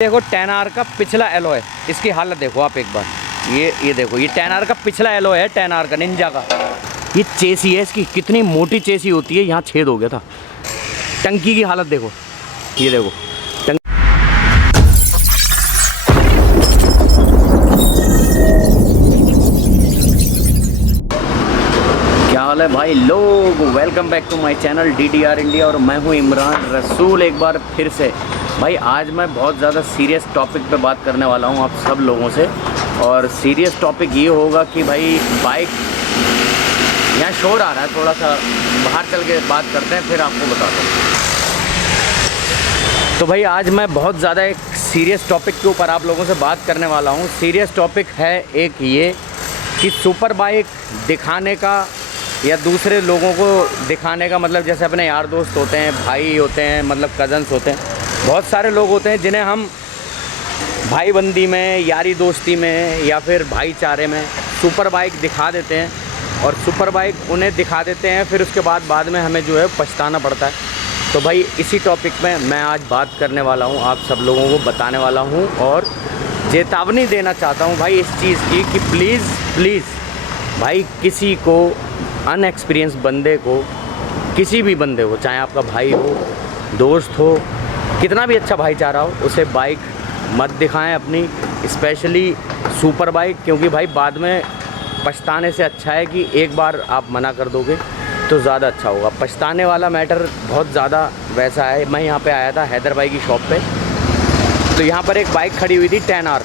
देखो 10R का पिछला एलॉय, इसकी हालत देखो आप एक बार। ये देखो, ये 10R का पिछला एलॉय है, 10R का निंजा का। ये चेसी है इसकी, कितनी मोटी चेसी होती है, यहाँ छेद हो गया था। टंकी की हालत देखो, ये देखो क्या हाल है भाई लोग। Welcome back to my channel DDR India और मैं हूँ इमरान रसूल एक बार फिर से। भाई आज मैं बहुत ज़्यादा सीरियस टॉपिक पे बात करने वाला हूँ आप सब लोगों से। और सीरियस टॉपिक ये होगा कि भाई बाइक, यहाँ शोर आ रहा है थोड़ा सा, बाहर चल के बात करते हैं फिर आपको बताता हूँ। तो भाई आज मैं बहुत ज़्यादा एक सीरियस टॉपिक के ऊपर आप लोगों से बात करने वाला हूँ। सीरियस टॉपिक है एक ये कि सुपर बाइक दिखाने का या दूसरे लोगों को दिखाने का, मतलब जैसे अपने यार दोस्त होते हैं, भाई होते हैं, मतलब कज़न्स होते हैं, बहुत सारे लोग होते हैं जिन्हें हम भाईबंदी में, यारी दोस्ती में या फिर भाईचारे में सुपर बाइक दिखा देते हैं और सुपर बाइक उन्हें दिखा देते हैं, फिर उसके बाद में हमें जो है पछताना पड़ता है। तो भाई इसी टॉपिक में मैं आज बात करने वाला हूँ, आप सब लोगों को बताने वाला हूँ और चेतावनी देना चाहता हूँ भाई इस चीज़ की कि प्लीज़ भाई किसी को, अनएक्सपीरियंस बंदे को, किसी भी बंदे को, चाहे आपका भाई हो, दोस्त हो, कितना भी अच्छा भाईचारा हो, उसे बाइक मत दिखाएं अपनी, स्पेशली सुपर बाइक। क्योंकि भाई बाद में पछताने से अच्छा है कि एक बार आप मना कर दोगे तो ज़्यादा अच्छा होगा। पछताने वाला मैटर बहुत ज़्यादा वैसा है। मैं यहाँ पे आया था हैदर भाई की शॉप पे, तो यहाँ पर एक बाइक खड़ी हुई थी 10R,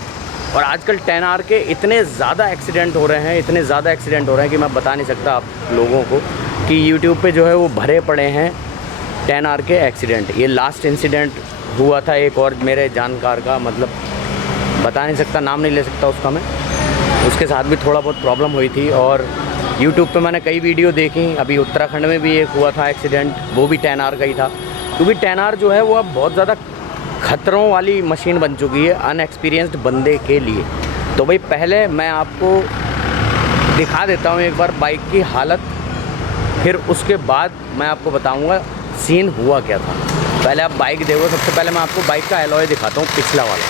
और आजकल 10R के इतने ज़्यादा एक्सीडेंट हो रहे हैं, इतने ज़्यादा एक्सीडेंट हो रहे हैं कि मैं बता नहीं सकता आप लोगों को कि YouTube पे जो है वो भरे पड़े हैं 10R के एक्सीडेंट। ये लास्ट इंसिडेंट हुआ था एक और मेरे जानकार का, मतलब बता नहीं सकता, नाम नहीं ले सकता उसका मैं, उसके साथ भी थोड़ा बहुत प्रॉब्लम हुई थी। और YouTube पे मैंने कई वीडियो देखी, अभी उत्तराखंड में भी एक हुआ था एक्सीडेंट, वो भी 10R का ही था। क्योंकि 10R जो है वो अब बहुत ज़्यादा खतरों वाली मशीन बन चुकी है अनएक्सपीरियंस्ड बंदे के लिए। तो भाई पहले मैं आपको दिखा देता हूँ एक बार बाइक की हालत, फिर उसके बाद मैं आपको बताऊँगा सीन हुआ क्या था। पहले आप बाइक देखो, सबसे पहले मैं आपको बाइक का एलॉय दिखाता हूँ, पिछला वाला।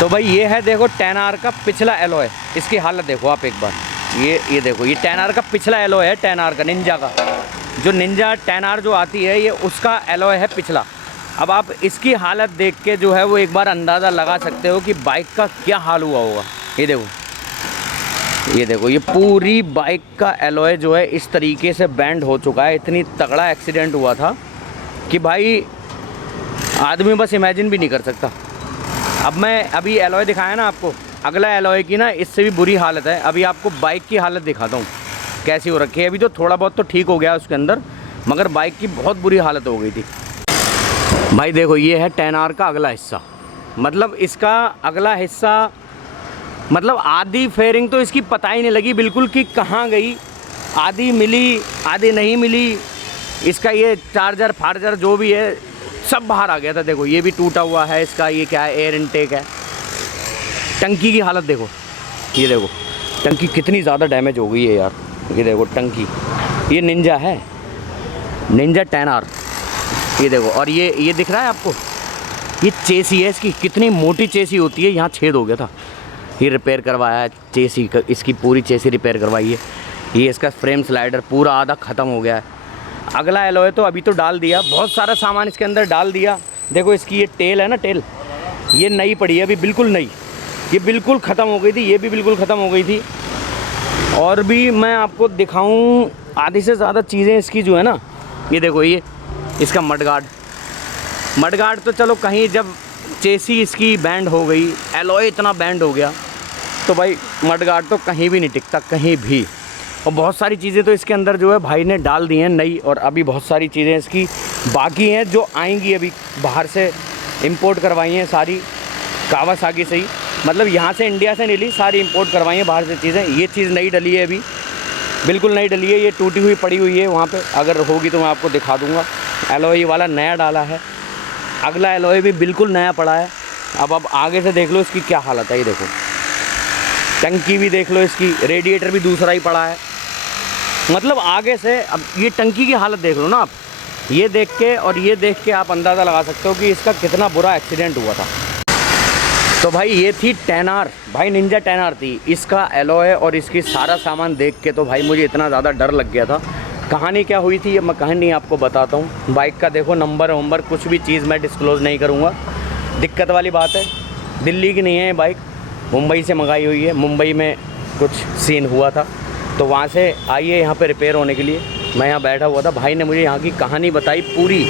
तो भाई ये है, देखो 10R का पिछला एलॉय, इसकी हालत देखो आप एक बार। ये देखो, ये 10R का पिछला एलॉय है, 10R का निंजा का। जो निंजा 10R जो आती है ये उसका एलॉय है पिछला। अब आप इसकी हालत देख के जो है वो एक बार अंदाज़ा लगा सकते हो कि बाइक का क्या हाल हुआ होगा। ये देखो, ये पूरी बाइक का एलॉय जो है इस तरीके से बैंड हो चुका है। इतनी तगड़ा एक्सीडेंट हुआ था कि भाई आदमी बस इमेजिन भी नहीं कर सकता। अब मैं अभी एलॉय दिखाया ना आपको, अगला एलॉय की ना इससे भी बुरी हालत है। अभी आपको बाइक की हालत दिखाता हूँ कैसी हो रखी है। अभी तो थोड़ा बहुत तो ठीक हो गया उसके अंदर, मगर बाइक की बहुत बुरी हालत हो गई थी। भाई देखो, ये है 10R का अगला हिस्सा, मतलब इसका अगला हिस्सा, मतलब आधी फेयरिंग तो इसकी पता ही नहीं लगी बिल्कुल कि कहाँ गई, आधी मिली आधी नहीं मिली। इसका ये चार्जर फार्जर जो भी है सब बाहर आ गया था। देखो ये भी टूटा हुआ है इसका, ये क्या है, एयर इनटेक है। टंकी की हालत देखो, ये देखो टंकी कितनी ज़्यादा डैमेज हो गई है यार। ये देखो टंकी, ये निंजा है, निंजा 10R, ये देखो। और ये दिख रहा है आपको, ये चेसी है इसकी, कितनी मोटी चेसी होती है, यहाँ छेद हो गया था। ये रिपेयर करवाया है चेसी, इसकी पूरी चेसी रिपेयर करवाई है। ये इसका फ्रेम स्लाइडर पूरा आधा ख़त्म हो गया है। अगला एलॉय तो अभी तो डाल दिया, बहुत सारा सामान इसके अंदर डाल दिया। देखो इसकी ये टेल है ना, टेल ये नई पड़ी है अभी, बिल्कुल नई, ये बिल्कुल ख़त्म हो गई थी, ये भी बिल्कुल ख़त्म हो गई थी। और भी मैं आपको दिखाऊं आधी से ज़्यादा चीज़ें इसकी जो है ना, ये देखो, ये इसका मडगार्ड तो चलो कहीं, जब चेसी इसकी बैंड हो गई, एलॉय इतना बैंड हो गया तो भाई मडगार्ड तो कहीं भी नहीं टिकता, कहीं भी। और बहुत सारी चीज़ें तो इसके अंदर जो है भाई ने डाल दी हैं नई, और अभी बहुत सारी चीज़ें इसकी बाकी हैं जो आएंगी, अभी बाहर से इंपोर्ट करवाई हैं सारी, कावासाकी से ही, मतलब यहाँ से इंडिया से नहीं ली, सारी इंपोर्ट करवाई हैं बाहर से चीज़ें। ये चीज़ नई डली है, अभी बिल्कुल नई डली है, ये टूटी हुई पड़ी हुई है वहाँ पे, अगर होगी तो मैं आपको दिखा दूँगा। एलॉय वाला नया डाला है, अगला एलॉय भी बिल्कुल नया पड़ा है। अब आगे से देख लो इसकी क्या हालत है, ये देखो टंकी भी देख लो इसकी, रेडिएटर भी दूसरा ही पड़ा है। मतलब आगे से, अब ये टंकी की हालत देख लो ना आप, ये देख के और ये देख के आप अंदाज़ा लगा सकते हो कि इसका कितना बुरा एक्सीडेंट हुआ था। तो भाई ये थी 10R, भाई निंजा 10R थी। इसका एलॉय और इसकी सारा सामान देख के तो भाई मुझे इतना ज़्यादा डर लग गया था। कहानी क्या हुई थी ये मैं कहानी आपको बताता हूँ। बाइक का देखो नंबर वंबर कुछ भी चीज़ मैं डिस्क्लोज़ नहीं करूँगा। दिक्कत वाली बात है, दिल्ली की नहीं है ये बाइक, मुंबई से मंगाई हुई है। मुंबई में कुछ सीन हुआ था तो वहाँ से आई है यहाँ पे रिपेयर होने के लिए। मैं यहाँ बैठा हुआ था, भाई ने मुझे यहाँ की कहानी बताई। पूरी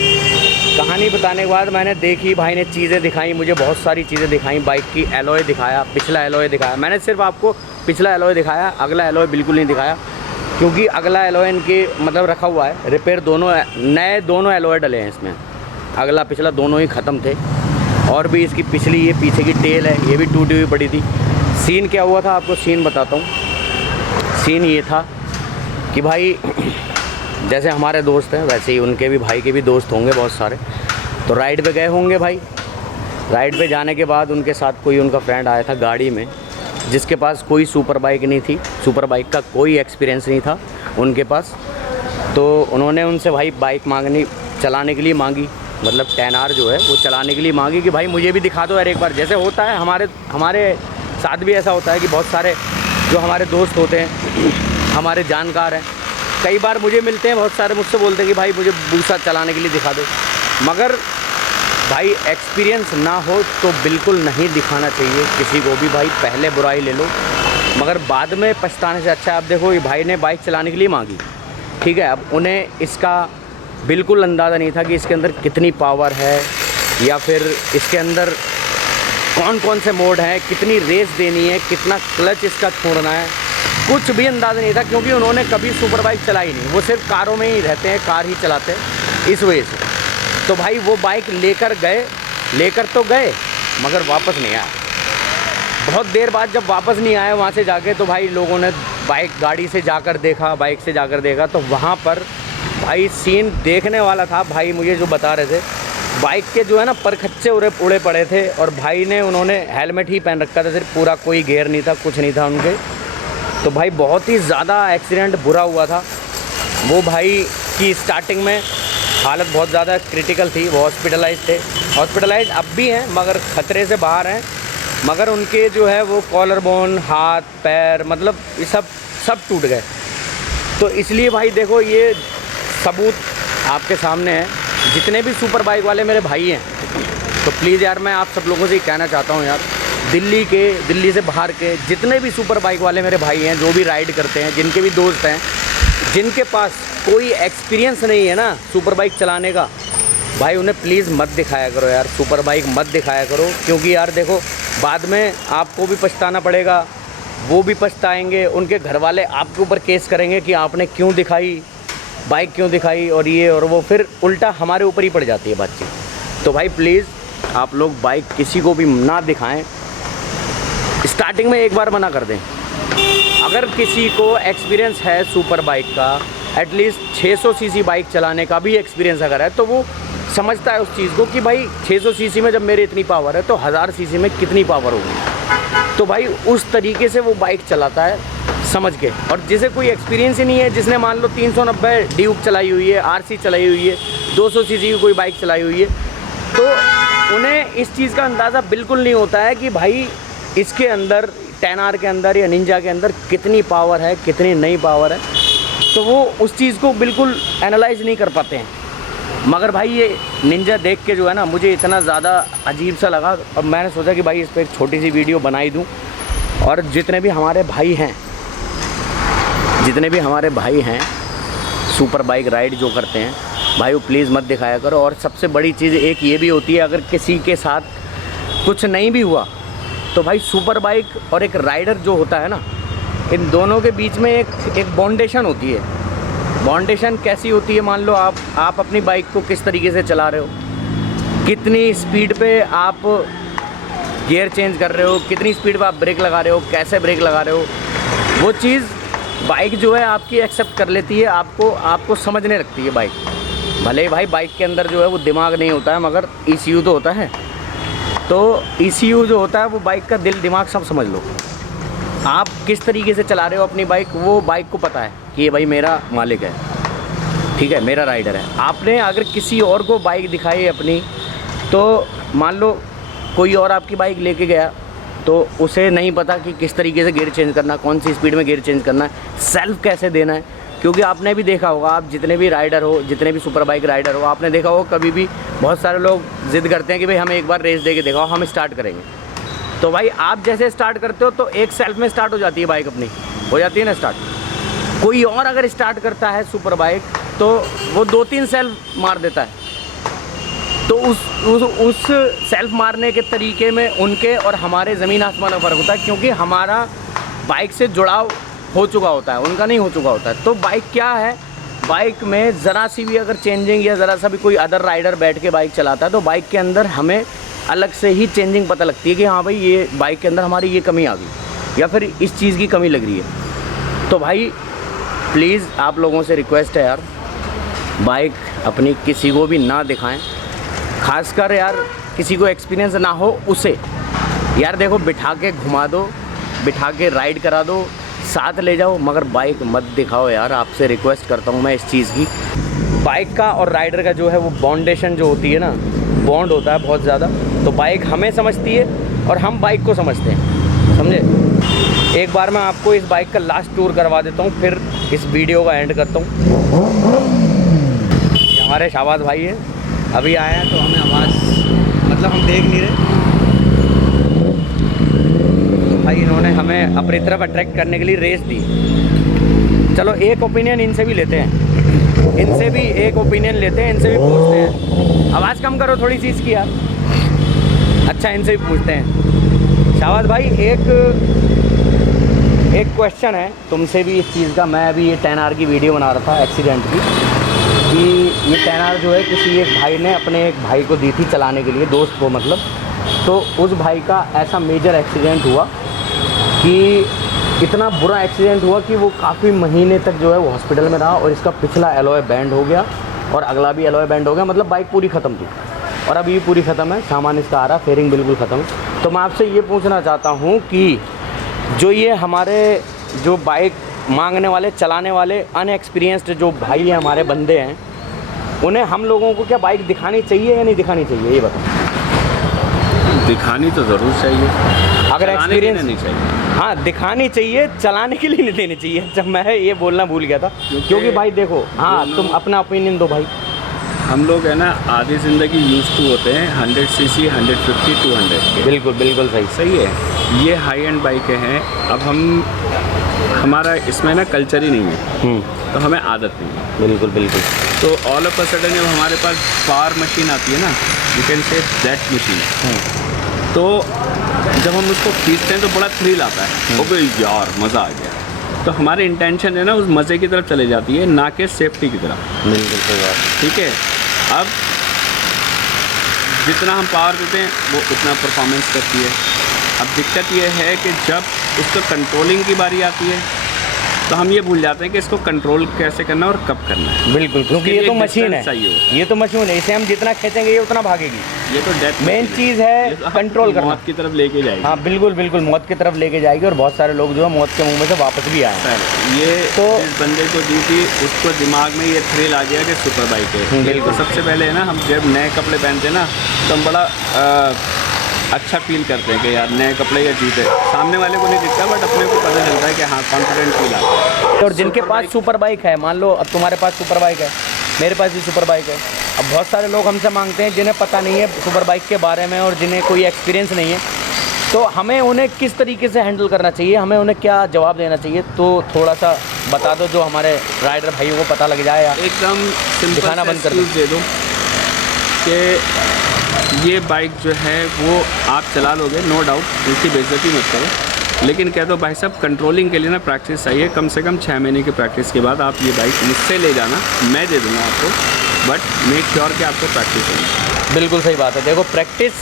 कहानी बताने के बाद मैंने देखी, भाई ने चीज़ें दिखाई मुझे, बहुत सारी चीज़ें दिखाई। बाइक की एलॉय दिखाया, पिछला एलॉय दिखाया। मैंने सिर्फ आपको पिछला एलॉय दिखाया, अगला एलॉय बिल्कुल नहीं दिखाया, क्योंकि अगला एलॉय इनके मतलब रखा हुआ है रिपेयर। दोनों नए दोनों एलॉय डले हैं इसमें, अगला पिछला दोनों ही ख़त्म थे। और भी इसकी पिछली ये पीछे की टेल है ये भी टूटी हुई पड़ी थी। सीन क्या हुआ था आपको सीन बताता हूँ। सीन ये था कि भाई जैसे हमारे दोस्त हैं वैसे ही उनके भी भाई के भी दोस्त होंगे बहुत सारे। तो राइड पे गए होंगे भाई। राइड पे जाने के बाद उनके साथ कोई उनका फ्रेंड आया था गाड़ी में, जिसके पास कोई सुपर बाइक नहीं थी, सुपर बाइक का कोई एक्सपीरियंस नहीं था उनके पास। तो उन्होंने उनसे भाई बाइक मांगनी चलाने के लिए मांगी, मतलब 10R जो है वो चलाने के लिए मांगी कि भाई मुझे भी दिखा दो यार एक बार। जैसे होता है हमारे साथ भी ऐसा होता है कि बहुत सारे जो हमारे दोस्त होते हैं, हमारे जानकार हैं, कई बार मुझे मिलते हैं, बहुत सारे मुझसे बोलते हैं कि भाई मुझे बूसा चलाने के लिए दिखा दो। मगर भाई एक्सपीरियंस ना हो तो बिल्कुल नहीं दिखाना चाहिए किसी को भी। भाई पहले बुराई ले लो मगर बाद में पछताने से अच्छा। आप देखो ये भाई ने बाइक चलाने के लिए मांगी, ठीक है। अब उन्हें इसका बिल्कुल अंदाज़ा नहीं था कि इसके अंदर कितनी पावर है या फिर इसके अंदर कौन कौन से मोड हैं, कितनी रेस देनी है, कितना क्लच इसका छोड़ना है, कुछ भी अंदाज़ा नहीं था, क्योंकि उन्होंने कभी सुपर बाइक चलाई नहीं। वो सिर्फ कारों में ही रहते हैं, कार ही चलाते हैं, इस वजह से। तो भाई वो बाइक लेकर तो गए मगर वापस नहीं आया। बहुत देर बाद जब वापस नहीं आए वहाँ से जाके, तो भाई लोगों ने बाइक से जाकर देखा तो वहाँ पर भाई सीन देखने वाला था। भाई मुझे जो बता रहे थे बाइक के जो है ना परखच्चे उड़े पड़े थे और भाई ने उन्होंने हेलमेट ही पहन रखा था सिर्फ, पूरा कोई गियर नहीं था, कुछ नहीं था उनके। तो भाई बहुत ही ज़्यादा एक्सीडेंट बुरा हुआ था। वो भाई की स्टार्टिंग में हालत बहुत ज़्यादा क्रिटिकल थी, वो हॉस्पिटलाइज अब भी हैं मगर ख़तरे से बाहर हैं। मगर उनके जो है वो कॉलर बोन, हाथ पैर, मतलब ये सब टूट गए। तो इसलिए भाई देखो ये सबूत आपके सामने है। जितने भी सुपर बाइक वाले मेरे भाई हैं तो प्लीज़ यार मैं आप सब लोगों से ही कहना चाहता हूँ यार, दिल्ली से बाहर के जितने भी सुपर बाइक वाले मेरे भाई हैं, जो भी राइड करते हैं, जिनके भी दोस्त हैं, जिनके पास कोई एक्सपीरियंस नहीं है ना सुपर बाइक चलाने का, भाई उन्हें प्लीज़ मत दिखाया करो यार, सुपर बाइक मत दिखाया करो। क्योंकि यार देखो बाद में आपको भी पछताना पड़ेगा, वो भी पछताएंगे, उनके घर वाले आपके ऊपर केस करेंगे कि आपने क्यों दिखाई, बाइक क्यों दिखाई और ये और वो, फिर उल्टा हमारे ऊपर ही पड़ जाती है बातचीत। तो भाई प्लीज़ आप लोग बाइक किसी को भी ना दिखाएं। स्टार्टिंग में एक बार मना कर दें। अगर किसी को एक्सपीरियंस है सुपर बाइक का, एटलीस्ट 600 सीसी बाइक चलाने का भी एक्सपीरियंस अगर है, तो वो समझता है उस चीज़ को कि भाई 600 सीसी में जब मेरी इतनी पावर है तो 1000 सीसी में कितनी पावर होगी। तो भाई उस तरीके से वो बाइक चलाता है समझ के। और जिसे कोई एक्सपीरियंस ही नहीं है, जिसने मान लो 390 ड्यूक चलाई हुई है, आरसी चलाई हुई है, 200 सीसी की कोई बाइक चलाई हुई है, तो उन्हें इस चीज़ का अंदाज़ा बिल्कुल नहीं होता है कि भाई इसके अंदर 10R के अंदर या निंजा के अंदर कितनी पावर है, कितनी नई पावर है। तो वो उस चीज़ को बिल्कुल एनालाइज़ नहीं कर पाते हैं। मगर भाई ये निंजा देख के जो है ना मुझे इतना ज़्यादा अजीब सा लगा। अब मैंने सोचा कि भाई इस पर एक छोटी सी वीडियो बनाई दूँ, और जितने भी हमारे भाई हैं सुपर बाइक राइड जो करते हैं, भाई वो प्लीज़ मत दिखाया करो। और सबसे बड़ी चीज़ एक ये भी होती है, अगर किसी के साथ कुछ नहीं भी हुआ तो भाई सुपर बाइक और एक राइडर जो होता है ना, इन दोनों के बीच में एक बॉन्डेशन होती है। बॉन्डेशन कैसी होती है, मान लो आप अपनी बाइक को किस तरीके से चला रहे हो, कितनी स्पीड पे आप गियर चेंज कर रहे हो, कितनी स्पीड पे आप ब्रेक लगा रहे हो, कैसे ब्रेक लगा रहे हो, वो चीज़ बाइक जो है आपकी एक्सेप्ट कर लेती है, आपको समझने लगती है बाइक। भले भाई बाइक के अंदर जो है वो दिमाग नहीं होता है मगर ECU तो होता है। तो ECU जो होता है वो बाइक का दिल दिमाग सब समझ लो। आप किस तरीके से चला रहे हो अपनी बाइक, वो बाइक को पता है कि ये भाई मेरा मालिक है। ठीक है, मेरा राइडर है। आपने अगर किसी और को बाइक दिखाई अपनी, तो मान लो कोई और आपकी बाइक लेके गया, तो उसे नहीं पता कि किस तरीके से गियर चेंज करना, कौन सी स्पीड में गियर चेंज करना है, सेल्फ कैसे देना है। क्योंकि आपने भी देखा होगा, आप जितने भी राइडर हो, जितने भी सुपर बाइक राइडर हो, आपने देखा होगा कभी भी बहुत सारे लोग ज़िद करते हैं कि भाई हमें एक बार रेस दे के दिखाओ, हम स्टार्ट करेंगे। तो भाई आप जैसे स्टार्ट करते हो तो एक सेल्फ में स्टार्ट हो जाती है बाइक, अपनी हो जाती है ना स्टार्ट। कोई और अगर स्टार्ट करता है सुपर बाइक तो वो 2-3 सेल्फ मार देता है। तो उस सेल्फ मारने के तरीके में उनके और हमारे ज़मीन आसमान का फ़र्क होता है, क्योंकि हमारा बाइक से जुड़ाव हो चुका होता है, उनका नहीं हो चुका होता है। तो बाइक क्या है, बाइक में ज़रा सी भी अगर चेंजिंग या ज़रा सा भी कोई अदर राइडर बैठ के बाइक चलाता है तो बाइक के अंदर हमें अलग से ही चेंजिंग पता लगती है कि हाँ भाई ये बाइक के अंदर हमारी ये कमी आ गई या फिर इस चीज़ की कमी लग रही है। तो भाई प्लीज़ आप लोगों से रिक्वेस्ट है यार, बाइक अपनी किसी को भी ना दिखाएं, खासकर यार किसी को एक्सपीरियंस ना हो उसे। यार देखो, बिठा के घुमा दो, बिठा के राइड करा दो, साथ ले जाओ, मगर बाइक मत दिखाओ यार। आपसे रिक्वेस्ट करता हूँ मैं इस चीज़ की। बाइक का और राइडर का जो है वो बॉन्डेशन जो होती है ना, बॉन्ड होता है बहुत ज़्यादा। तो बाइक हमें समझती है और हम बाइक को समझते हैं, समझे। एक बार मैं आपको इस बाइक का लास्ट टूर करवा देता हूँ, फिर इस वीडियो का एंड करता हूँ। हमारे शाहबाज भाई है, अभी आए हैं तो हमें आवाज़ मतलब हम देख नहीं रहे, तो भाई इन्होंने हमें अपनी तरफ अट्रैक्ट करने के लिए रेस दी। चलो एक ओपिनियन इनसे भी लेते हैं, इनसे भी एक ओपिनियन लेते हैं, इनसे भी पूछते हैं। आवाज़ कम करो थोड़ी सी इसकी यार। अच्छा, इनसे भी पूछते हैं। शाहबाज भाई एक क्वेश्चन है तुमसे भी इस चीज़ का। मैं अभी ये 10R की वीडियो बना रहा था एक्सीडेंट की, कि ये 10R जो है किसी एक भाई ने अपने एक भाई को दी थी चलाने के लिए, दोस्त को मतलब। तो उस भाई का ऐसा मेजर एक्सीडेंट हुआ कि इतना बुरा एक्सीडेंट हुआ कि वो काफ़ी महीने तक जो है वो हॉस्पिटल में रहा, और इसका पिछला एलॉय बैंड हो गया और अगला भी एलॉय बैंड हो गया। मतलब बाइक पूरी ख़त्म थी और अभी भी पूरी ख़त्म है, सामान इसका आ रहा, फेयरिंग बिल्कुल ख़त्म है। तो मैं आपसे ये पूछना चाहता हूँ कि जो ये हमारे जो बाइक मांगने वाले, चलाने वाले अनएक्सपीरियंस्ड जो भाई हैं, हमारे बंदे हैं, उन्हें हम लोगों को क्या बाइक दिखानी चाहिए या नहीं दिखानी चाहिए, ये बताओ। दिखानी तो ज़रूर चाहिए, अगर एक्सपीरियंस नहीं चाहिए। हाँ, दिखानी चाहिए, चलाने के लिए नहीं देनी चाहिए। जब मैं ये बोलना भूल गया था, क्योंकि भाई देखो, हाँ तुम अपना ओपिनियन दो भाई। हम लोग है ना आधी ज़िंदगी यूज़ टू होते हैं 100 सीसी, 150, 200 के। बिल्कुल बिल्कुल सही है। ये हाई एंड बाइकें हैं। अब हमारा इसमें ना कल्चर ही नहीं है, तो हमें आदत नहीं है। बिल्कुल। तो ऑल ऑफ अ सडन जब हमारे पास पावर मशीन आती है ना, you can say that machine, तो जब हम उसको खींचते हैं तो बड़ा थ्रिल आता है, ओके यार मज़ा आ गया। तो हमारी इंटेंशन है ना उस मज़े की तरफ चले जाती है, ना कि सेफ्टी की तरफ। बिल्कुल सही बात, ठीक है। अब जितना हम पावर देते हैं वो उतना परफॉर्मेंस करती है। अब दिक्कत ये है कि जब उसको कंट्रोलिंग की बारी आती है तो हम ये भूल जाते हैं कि इसको कंट्रोल कैसे करना और कब करना है। बिल्कुल, क्योंकि ये तो मशीन है, ये तो मशीन है, इसे हम जितना खींचेंगे ये उतना भागेगी। ये तो डेथ मेन चीज़ है, कंट्रोल करना, मौत की तरफ लेके जाएगी। हाँ बिल्कुल, मौत की तरफ लेके जाएगी। और बहुत सारे लोग जो है मौत के मुंह में से वापस भी आए हैं। ये तो इस बंदे को दी थी, उसको दिमाग में ये थ्रिल आ गया कि सुपर बाइक है। बिल्कुल। सबसे पहले है ना, हम जब नए कपड़े पहनते हैं ना तो हम बड़ा अच्छा फील करते हैं कि यार नए कपड़े या जूते, सामने वाले को नहीं दिखता बट अपने को पता चलता है कि हाँ कॉन्फिडेंट फील आता है। और जिनके पास सुपर बाइक है, मान लो अब तुम्हारे पास सुपर बाइक है, मेरे पास भी सुपर बाइक है। अब बहुत सारे लोग हमसे मांगते हैं जिन्हें पता नहीं है सुपर बाइक के बारे में और जिन्हें कोई एक्सपीरियंस नहीं है, तो हमें उन्हें किस तरीके से हैंडल करना चाहिए, हमें उन्हें क्या जवाब देना चाहिए, तो थोड़ा सा बता दो जो हमारे राइडर भाइयों को पता लग जाए। यार एकदम दिखाना बंद कर दे दो कि ये बाइक जो है वो आप चला लोगे, नो डाउट, उसकी बेइज्जती मत करो, लेकिन कह दो भाई साहब कंट्रोलिंग के लिए ना प्रैक्टिस चाहिए, कम से कम 6 महीने की प्रैक्टिस के बाद आप ये बाइक मुझसे ले जाना, मैं दे दूँगा आपको, बट मेक श्योर कि आपको प्रैक्टिस होगी। बिल्कुल सही बात है। देखो प्रैक्टिस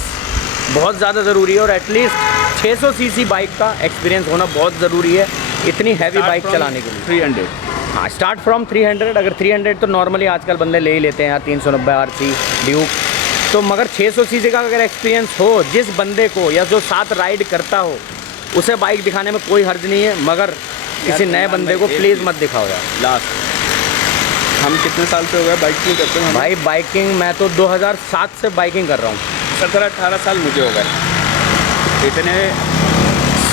बहुत ज़्यादा ज़रूरी है और एटलीस्ट 600 सीसी बाइक का एक्सपीरियंस होना बहुत ज़रूरी है इतनी हैवी बाइक चलाने के लिए। 300, हाँ स्टार्ट फ्रॉम 300। अगर 300 तो नॉर्मली आजकल बंदे ले ही लेते हैं यार, 390 RC ड्यूक, तो मगर 600 सीसी का अगर एक्सपीरियंस हो जिस बंदे को, या जो साथ राइड करता हो, उसे बाइक दिखाने में कोई हर्ज नहीं है, मगर किसी नए बंदे को प्लीज़ मत दिखाओ यार। लास्ट हम कितने साल से हो गए बाइकिंग करते हैं? भाई बाइकिंग मैं तो 2007 से बाइकिंग कर रहा हूँ। 17-18 साल मुझे हो गए। इतने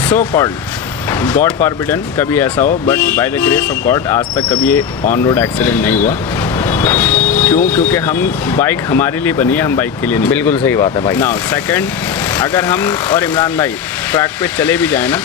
सो कॉल्ड गॉड फॉरबिडन कभी ऐसा हो, but by the grace of God आज तक कभी ये ऑन रोड एक्सीडेंट नहीं हुआ। क्यों? क्योंकि हम बाइक हमारे लिए बनी है, हम बाइक के लिए नहीं। बिल्कुल सही बात है भाई। ना सेकंड, अगर हम और इमरान भाई ट्रैक पे चले भी जाए ना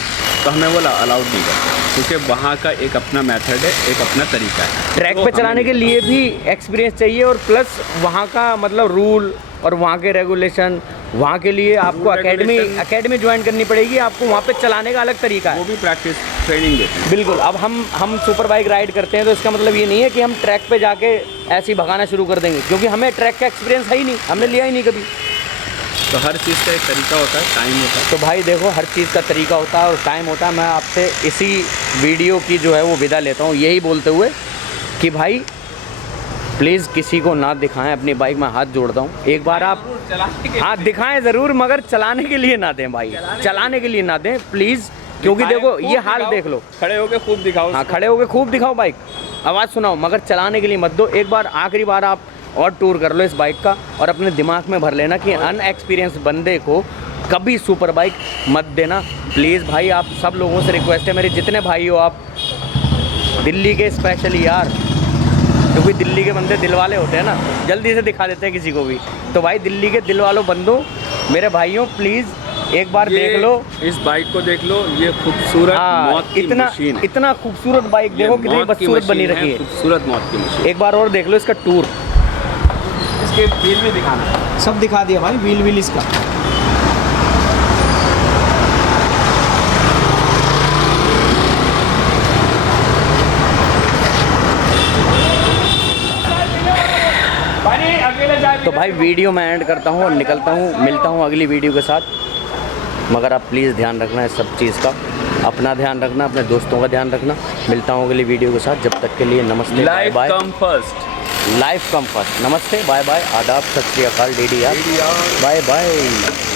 तो हमें वो अलाउड नहीं करते, क्योंकि वहाँ का एक अपना मेथड है, एक अपना तरीका है। ट्रैक तो पे चलाने के लिए भी एक्सपीरियंस चाहिए, और प्लस वहाँ का मतलब रूल और वहाँ के रेगुलेशन, वहाँ के लिए आपको अकेडमी ज्वाइन करनी पड़ेगी। आपको वहाँ पे चलाने का अलग तरीका है, वो भी प्रैक्टिस ट्रेनिंग देते हैं। बिल्कुल। अब हम सुपर बाइक राइड करते हैं तो इसका मतलब ये नहीं है कि हम ट्रैक पे जाके ऐसे ही भगाना शुरू कर देंगे, क्योंकि हमें ट्रैक का एक्सपीरियंस है ही नहीं, हमने लिया ही नहीं कभी। तो हर चीज़ का एक तरीका होता है, टाइम होता है। तो भाई देखो, हर चीज़ का तरीका होता है और टाइम होता है। मैं आपसे इसी वीडियो की जो है वो विदा लेता हूँ, यही बोलते हुए कि भाई प्लीज़ किसी को ना दिखाएं अपनी बाइक में, हाथ जोड़ता हूँ। एक बार आप हाँ दिखाएं ज़रूर, मगर चलाने के लिए ना दें भाई, चलाने के लिए ना दें प्लीज़। क्योंकि देखो ये हाल देख लो, खड़े होके खूब दिखाओ। हाँ खड़े होके खूब दिखाओ बाइक, आवाज़ सुनाओ, मगर चलाने के लिए मत दो। एक बार आखिरी बार आप और टूर कर लो इस बाइक का, और अपने दिमाग में भर लेना कि अनएक्सपीरियंस बंदे को कभी सुपर बाइक मत देना प्लीज़। भाई आप सब लोगों से रिक्वेस्ट है, मेरे जितने भाई हो आप, दिल्ली के स्पेशली यार, क्योंकि दिल्ली के बंदे दिल वाले होते हैं ना, जल्दी से दिखा देते हैं किसी को भी। तो भाई दिल्ली के दिल वालों बंदों, मेरे भाइयों, प्लीज़ एक बार देख लो इस बाइक को, देख लो ये खूबसूरत मौत की मशीन है। इतना खूबसूरत बाइक देखो, कितनी बदसूरत बनी रखी है, खूबसूरत मौत की मशीन। एक बार और देख लो इसका टूर, इसके व्हील भी दिखाना, सब दिखा दिया भाई, व्हील इसका। तो भाई वीडियो मैं एंड करता हूँ और निकलता हूँ, मिलता हूँ अगली वीडियो के साथ। मगर आप प्लीज़ ध्यान रखना इस सब चीज़ का, अपना ध्यान रखना, अपने दोस्तों का ध्यान रखना। मिलता हूँ अगली वीडियो के साथ, जब तक के लिए नमस्ते, bye bye. Life come first, life come first, नमस्ते, बाय बाय, आदाब, सत श्री अकाल, डीडी, बाय बाय।